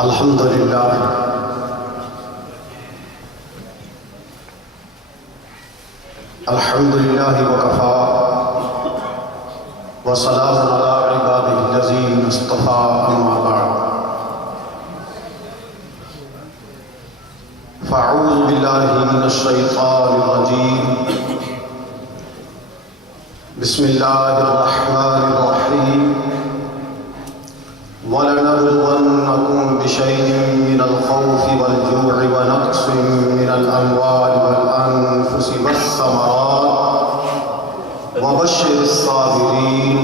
الحمدللہ الحمدللہ وکفا وسلام علی عبادہ الذین اصطفیٰ اما بعد فاعوذ باللہ من الشیطان الرجیم بسم اللہ الرحمن الرحیم وَلَنَبْلُوَنَّكُمْ بِشَيْءٍ مِّنَ الْخَوْفِ وَالْجُوعِ وَنَقْصٍ مِّنَ الْأَمْوَالِ وَالْأَنفُسِ وَالثَّمَرَاتِ وَبَشِّرِ الصَّابِرِينَ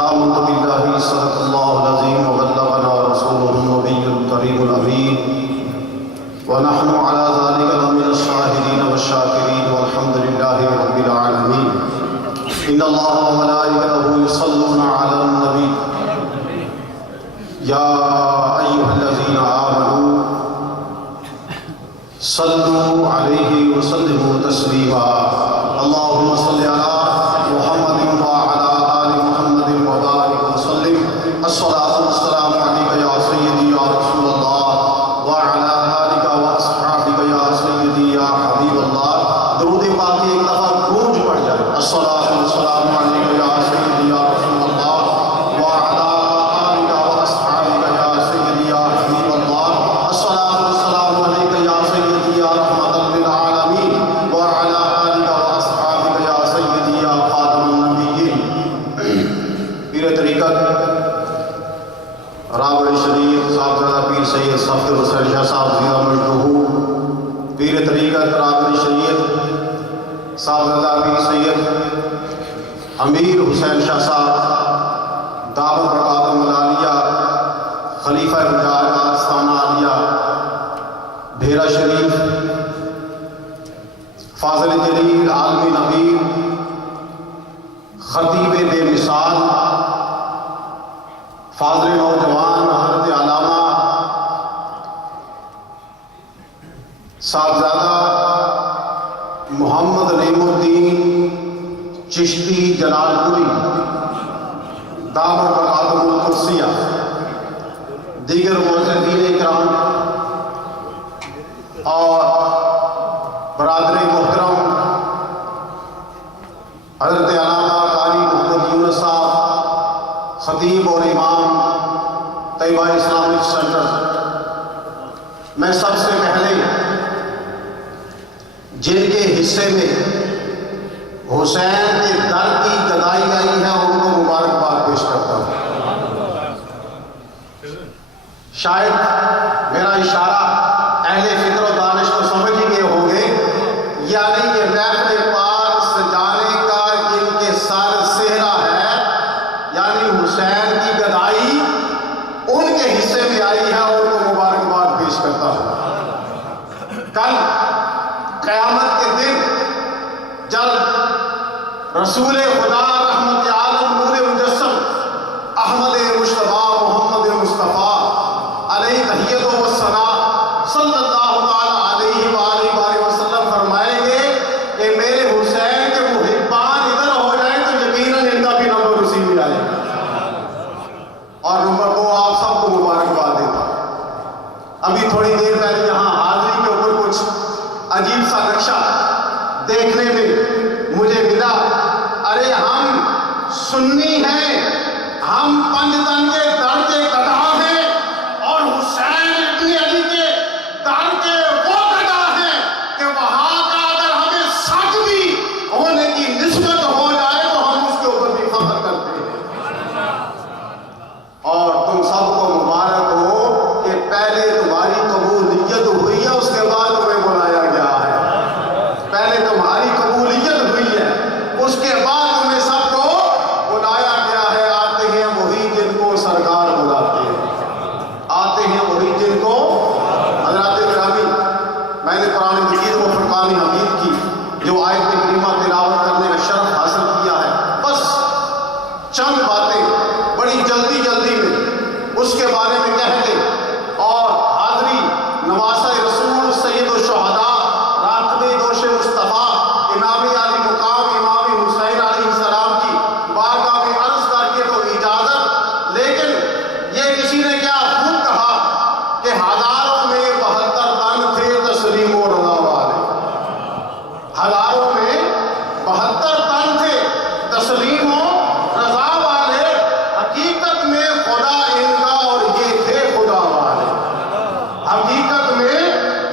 آمنت باللہ صدق اللہ العظیم وبلغنا رسوله النبی الکریم الامین ونحن على ذلك لمن الشاهدين والشاكرين والحمد لله رب العالمين ان الله وملائكته يصلون على النبي یا ایھا الذین آمنوا صلوا علیہ وسلموا تسلیما اللہم صل علی محمد وعلی آل محمد وبارک وسلم الصلاۃ والسلام علیک یا سیدی یا رسول اللہ وعلی آلک واصحابک یا سیدی یا حبیب اللہ۔ درود پاک ایک دفعہ گونج پڑ جائے، الصلاۃ والسلام علیک یا سیدی یا رسول اللہ وعلی سید صفدر حسین شاہ صاحب زیرہ مجدہو، پیر طریقت رابری شریعت صاحبزادہ پیر سید امیر حسین شاہ صاحب دعوت برکاتم العالیہ خلیفہ رجال آستانہ عالیہ بھیرا شریف فاضل جلیل عالمی نبیر خطیب بے مثال فاضل نوجوان حضرت علامہ صاحبزادہ محمد نعیم الدین چشتی جلال پوری دامت برکاتہ القدسیہ، دیگر معززین اکرام اور برادر محترم حضرت علامہ قاری محمد یونس صاحب خطیب اور امام طیبہ اسلامک سینٹر، میں سب سے پہلے جن کے حصے میں حسین کے در کی جدائی آئی ہے ان کو مبارکباد پیش کرتا ہوں۔ شاید میرا اشارہ اہل فکر و دانش کو سمجھ ہی گئے ہوں گے، یعنی یہ محفل پاک سجانے کا جن کے سر صحرا ہے، یعنی حسین کی گدائی ان کے حصے میں آئی ہے اور ان کو مبارکباد پیش کرتا ہوں۔ کل قیامت کے دن جب رسول خدا رحمت عالم نور مجسم احمد مجتبیٰ محمد مصطفیٰ علیہ تحیت و ثنا صلی اللہ علیہ وآلہ وسلم فرمائیں گے کہ میرے حسین کے محبان ادھر ہو جائیں تو یقیناً ان کا بھی نمبر اسی میں آئے گا۔ اور نمبر 2 آپ سب کو مبارکباد دیتا ہوں۔ ابھی تھوڑی دیر پہلے یہاں حاضری کے اوپر کچھ عجیب سا نقشہ دیکھنے میں مجھے ملا۔ ارے ہم سنی ہیں، ہم پنجتن کے در کے گدھا ہیں اور حسین ابن علی کے در کے وہ گدھا ہیں کہ وہاں کا اگر ہمیں سچ بھی ہونے کی نسبت ہو جائے تو ہم اس کے اوپر بھی فخر کرتے ہیں۔ اور تم سب کو مبارک ہو کہ پہلے تمہاری قبولیت ہوئی ہے، اس کے بعد تمہیں بلایا گیا ہے۔ پہلے تمہاری قبولیت ہوئی ہے، اس کے بعد تمہیں سب کو بلایا گیا ہے۔ آتے ہیں وہی جن کو سرکار کہ ہزاروں میں 72 تن تھے تسلیم و رضا والے، ہزاروں میں 72 تن تھے تسلیم و رضا والے، حقیقت میں خدا ان کا اور یہ تھے خدا والے، حقیقت میں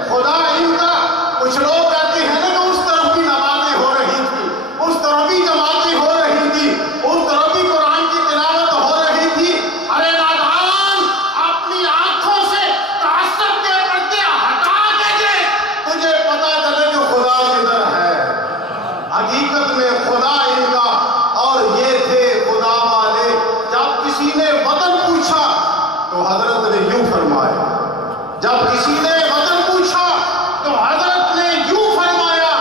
خدا ان کا۔ کچھ لوگ کہتے ہیں نا کہ اس طرف بھی نمازیں ہو رہی تھی، اس طرف بھی جماعتیں ہو رہی تھی، اس طرف بھی قرآن کی تلاوت ہو رہی تھی۔ ارے نادان، اپنی آنکھوں سے تعصب کے پردے ہٹا دے، تجھے پتا چلے کہ خدا کدھر ہے۔ حقیقت میں خدا ان کا اور یہ تھے خدا والے۔ جب کسی نے وطن پوچھا تو حضرت نے یوں فرمایا، جب کسی نے وطن پوچھا تو حضرت نے یوں فرمایا،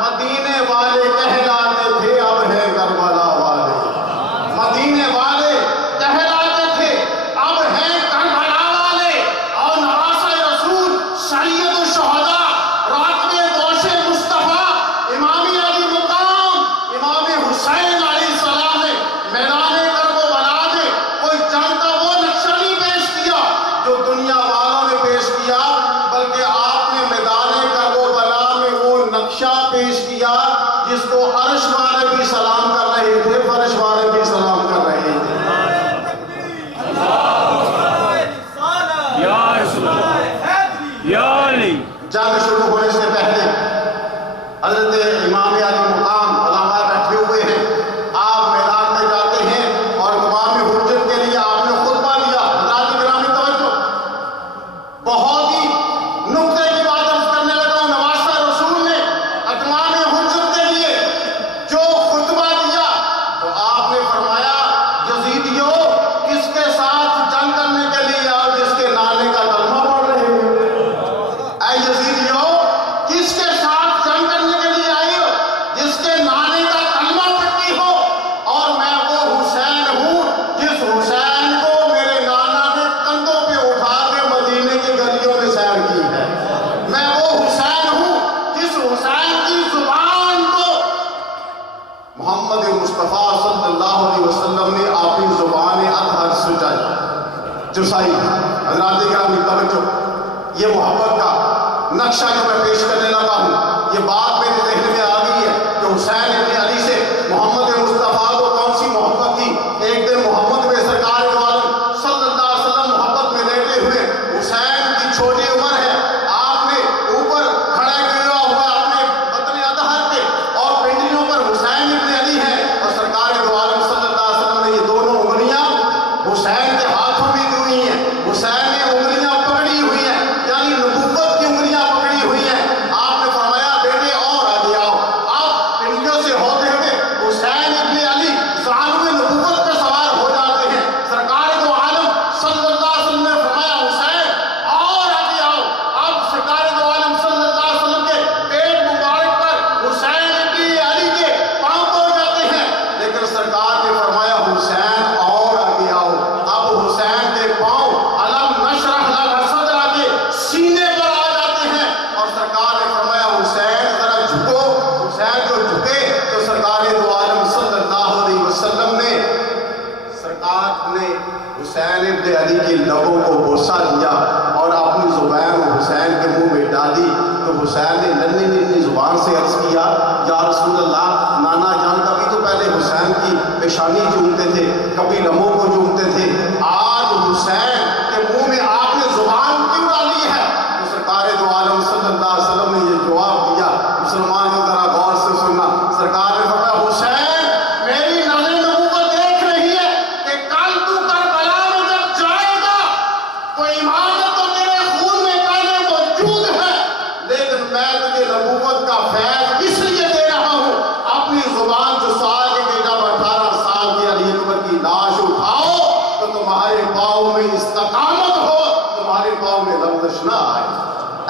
مدینے والے کہلاتے تھے اب ہے کربلا والے، مدینے والے کہلاتے تھے اب ہیں کربلا والے۔ اور نواسۂ رسول، سید الشہداء، راکب دوش مصطفیٰ، امام علی مقام، امام حسین علیہ السلام نے میدان کربلا میں کوئی جنگ کا وہ نقشہ نہیں پیش کیا جو دنیا والوں نے پیش کیا، بلکہ آپ نے میدان کربلا میں وہ نقشہ پیش کیا جس کو عرش والے بھی سلام کر رہے تھے، فرش والے بھی سلام کر رہے تھے۔ یا رسول اللہ، یا علی۔ جنگ شروع ہونے سے پہلے حضرت امام علی مقام علماء بیٹھے ہوئے ہیں، آپ میدان میں جاتے ہیں اور تمام حجت کے لیے آپ نے خطبہ دیا۔ حضرات گرامی توجہ، بہت ہی نقطے کی بات عرض کرنے لگا ہوں۔ نواسۂ رسول نے اتمام حجت کے لیے جو خطبہ دیا تو آپ نے فرمایا، یزیدیو کس کے ساتھ جنگ کرنے کے لیے آؤ جس کے نانے کا کلمہ پڑھ رہے ہو؟ اے یزیدیو کس کے ساتھ جنگ کرنے کے لیے آئی ہو جس کے نانے کا کلمہ پڑھتی ہو؟ اور میں وہ حسین ہوں جس حسین کو میرے نانا نے کندھوں پہ اٹھا کے مدینے کی گلیوں میں سیر کی ہے۔ میں وہ حسین ہوں جس حسین کی زبان کو محمد مصطفیٰ صلی اللہ علیہ وسلم نے اپنی زبان اطہر چسائی۔ حضرات گرامی توجہ، یہ محبت کا نقشہ جو میں پیش کرنے لگا ہوں، یہ بات میرے ذہن میں آ گئی ہے کہ حسین ابن علی سے محمد مصطفیٰ کو کون سی محبت تھی۔ ایک دن محمد میں سرکار دو عالم صلی اللہ علیہ وسلم محبت میں لیٹے ہوئے، حسین کی چھوٹی عمر ہے، آپ نے اوپر کھڑے کیا ہوا اپنے بطن اطہر پہ اور پنڈلیوں پر حسین ابن علی ہے، اور سرکار دو عالم صلی اللہ علیہ وسلم نے یہ دونوں انگلیاں حسین کے ہاتھوں میں دی ہوئی ہیں، حسین نے انگلیاں پکڑی ہوئی ہیں، یعنی نبوت کی انگلیاں پکڑی ہوئی ہیں۔ آپ نے فرمایا، بیٹے اور آگے آؤ۔ آپ پنڈلیوں سے ہوتے ہوئے حسین ابن علی زانو نبوت پہ سوار ہو جاتے ہیں۔ سرکار دو عالم صلی اللہ علیہ وسلم نے فرمایا، حسین اور آگے آؤ۔ اب سرکار دو عالم صلی اللہ علیہ وسلم کے پیٹ مبارک پر حسین ابن علی کے پاؤں پڑ جاتے ہیں، لیکن سرکار نے فرمایا، حسین اور آگے آؤ۔ اب حسین کے پاؤں علم نشرح لک صدرہ کے سینے پر آ جاتے ہیں، اور سرکار نے فرمایا، حسین ذرا جھکو۔ حسین جو جھکے تو سرکار دو عالم صلی اللہ علیہ وسلم نے حسین ابن علی کی لبوں کو بوسہ دیا اور اپنی زبان حسین کے منہ میں ڈالی، تو حسین نے ننھی ننھی زبان سے عرض کیا، یا رسول اللہ، نانا جان کبھی تو پہلے حسین کی پیشانی چومتے تھے، کبھی لبوں کو چومتے تھے، آج حسین کے منہ میں آپ نے زبان کیوں ڈالی ہے؟ تو سرکار دو عالم صلی اللہ علیہ وسلم نے یہ جواب دیا۔ مسلمان کو ذرا غور سے سننا، سرکار نے فرمایا، حسین میری نظر نبوت دیکھ رہی ہے کہ کل تو کربلا میں جب جائے گا تو عمارت تو تیرے خون میں پہلے موجود ہے، لیکن میں تجھے نبوت کا فیض اس لیے دے رہا ہوں، اپنی زبان جو سال کے جب 18 سال کی علی اکبر کی لاش اٹھاؤ تو تمہارے پاؤں میں استقامت ہو، تمہارے پاؤں میں لغزش نہ آئے۔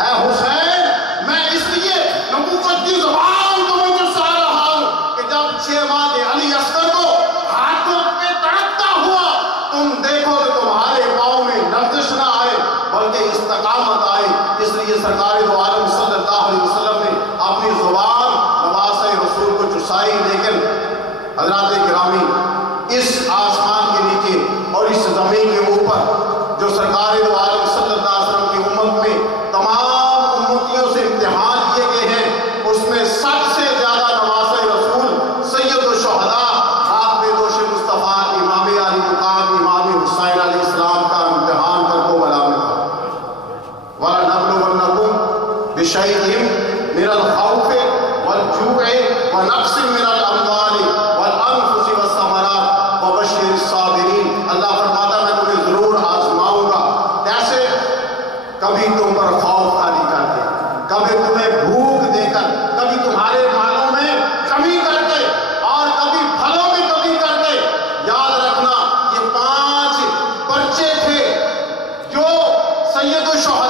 اے حسین، میں اس لیے نبوت کی زبان تمہیں چسا رہا ہوں کہ جب 6 ماہ کے علی اصغر کو ہاتھوں پہ تڑپتا ہوا تم دیکھو تو تمہارے پاؤں میں لغزش نہ آئے بلکہ استقامت آئے۔ اس لیے سرکار دو عالم صلی اللہ علیہ وسلم نے اپنی زبان نواسۂ رسول کو چسائی، لیکن حضرات گرامی، اس آسمان کے نیچے اور اس زمین کے اوپر جو سرکار دو عالم صلی اللہ علیہ وسلم بشيء من الخوف والجوع ونقص من الاموال والانفس والثمرات وبشر الصابرین. اللہ فرماتا میں تمہیں ضرور آزماؤں گا. کیسے؟ کبھی تم پر خوف طاری کر کے، کبھی تمہیں بھوک دے کر، کبھی تمہارے مالوں میں کمی کر کے، اور کبھی پھلوں میں کمی کر کے. یاد رکھنا یہ 5 پرچے تھے جو سید الشہداء